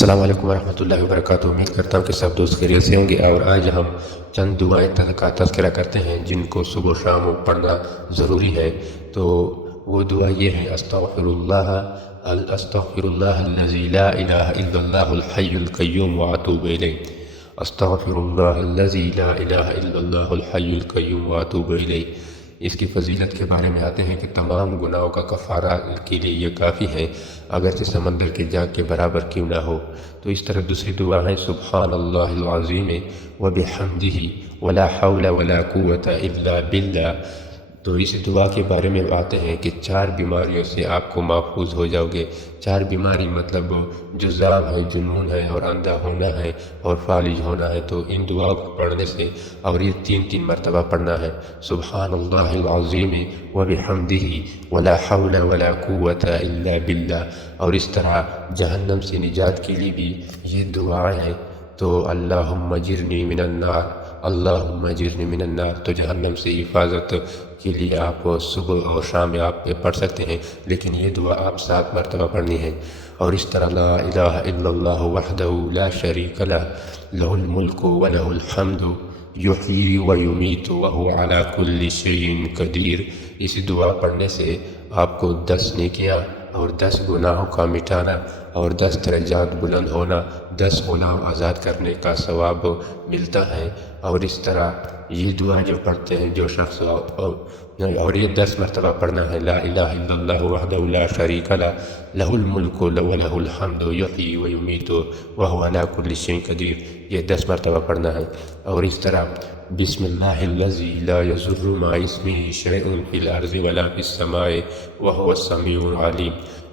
السلام علیکم ورحمۃ اللہ وبرکاتہ۔ امید کرتا ہوں کہ سب دوست خیریت سے ہوں گے، اور آج ہم چند دعائیں کا تذکرہ کرتے ہیں جن کو صبح و شام پڑھنا ضروری ہے۔ تو وہ دعا یہ ہے: استغفر اللہ الذی لا الہ الا اللہ الحی القیوم واتوب الیہ۔ استغفر اللہ الذی لا الہ الا اللہ الحی القیوم واتوب الیہ۔ اس کی فضیلت کے بارے میں آتے ہیں کہ تمام گناہوں کا کفارہ کے لیے یہ کافی ہے، اگرچہ سمندر کے جاگ کے برابر کیوں نہ ہو۔ تو اس طرح دوسری دعا ہے: سبحان اللہ العظیم وبحمدہ ولا حول ولا قوة الا باللہ۔ تو اس دعا کے بارے میں آتے ہیں کہ 4 بیماریوں سے آپ کو محفوظ ہو جاؤ گے۔ 4 بیماری مطلب جذام ہے، جنون ہے، اور اندھا ہونا ہے، اور فالج ہونا ہے۔ تو ان دعاؤں کو پڑھنے سے، اور یہ 3 مرتبہ پڑھنا ہے: سبحان اللہ العظیم وبحمدہ ولا حول ولا قوة الا باللہ۔ اور اس طرح جہنم سے نجات کے لیے بھی یہ دعا ہے۔ تو اللہم اجرنی من النار، اللہم اجرنی من النار۔ تو جہنم سے حفاظت کے لیے آپ صبح اور شام میں آپ پڑھ سکتے ہیں، لیکن یہ دعا آپ 7 مرتبہ پڑھنی ہے۔ اور اس طرح لا الہ الا اللہ وحدہ لا شریک لہ، لہ الملک ولہ الحمد یحیی ویمیت وہو علی کل شیء قدیر۔ اس دعا پڑھنے سے آپ کو 10 نیکیاں اور 10 گناہوں کا مٹانا، اور 10 درجات بلند ہونا، 10 غلام آزاد کرنے کا ثواب ملتا ہے۔ اور اس طرح یہ دعا جو پڑھتے ہیں جو شخص، اور یہ 10 مرتبہ پڑھنا ہے: لا الہ الا اللہ وحدہ لا شریک لہ، لہ الملک ولہ الحمد یحیی ویمیت وہو علی کل شیء قدیر۔ یہ 10 مرتبہ پڑھنا ہے۔ اور اس طرح بسم اللہ الذی لا یضر مع اسمہ شیء فی الارض ولا فی السماء وہو السمیع العلیم۔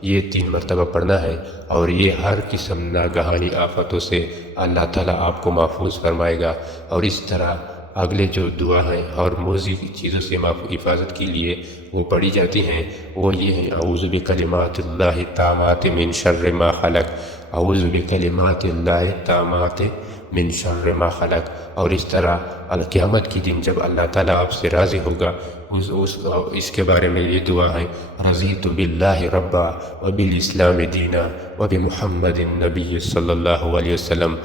یہ 3 مرتبہ پڑھنا ہے، اور یہ ہر قسم ناگہانی آفتوں سے اللہ تعالیٰ آپ کو محفوظ فرمائے گا۔ اور اس طرح اگلے جو دعا ہیں اور موذی کی چیزوں سے حفاظت کے لیے وہ پڑھی جاتی ہیں، وہ یہ ہیں: اعوذ بکلمات اللہ التامات من شر ما خلق، اعوذ بکلمات اللہ التامات من شر ما خلق۔ اور اس طرح قیامت کے دن جب اللہ تعالیٰ آپ سے راضی ہوگا، اس کے بارے میں یہ دعا ہے: رضیت باللہ ربا وبالاسلام دینا وبمحمد النبی صلی اللہ علیہ وسلم۔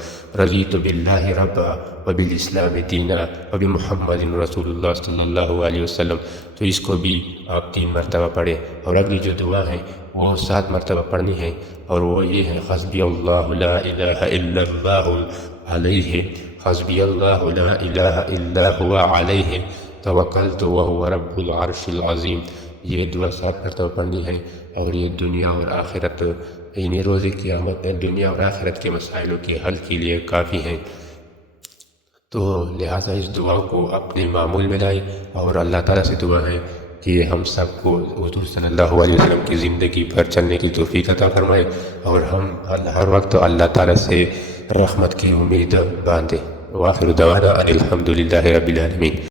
رضیت باللہ ربا وبالاسلام دینا وبمحمد رسول اللہ صلی اللہ علیہ وسلم۔ تو اس کو بھی آپ 3 مرتبہ پڑھیں۔ اور اگلی جو دعا ہے وہ 7 مرتبہ پڑھنی ہے، اور وہ یہ ہے: حسبی اللہ لا الہ الا اللہ علیہ، حسبی اللہ لا الہ الا هو علیہ توکلت وہو رب العرش العظیم۔ یہ دعا 7 مرتبہ پڑھنی ہے، اور یہ دنیا اور آخرت، یعنی روز قیامت میں دنیا اور آخرت کے مسائلوں کے حل کے لیے کافی ہیں۔ تو لہٰذا اس دعا کو اپنے معمول میں لائیں، اور اللہ تعالیٰ سے دعا ہے کہ ہم سب کو حضور صلی اللہ علیہ وسلم کی زندگی پر چلنے کی توفیق عطا فرمائے، اور ہم ہر وقت اللہ تعالیٰ سے رحمت کی امید باندھیں۔ وآخر دعوانا ان الحمد للہ رب العالمین۔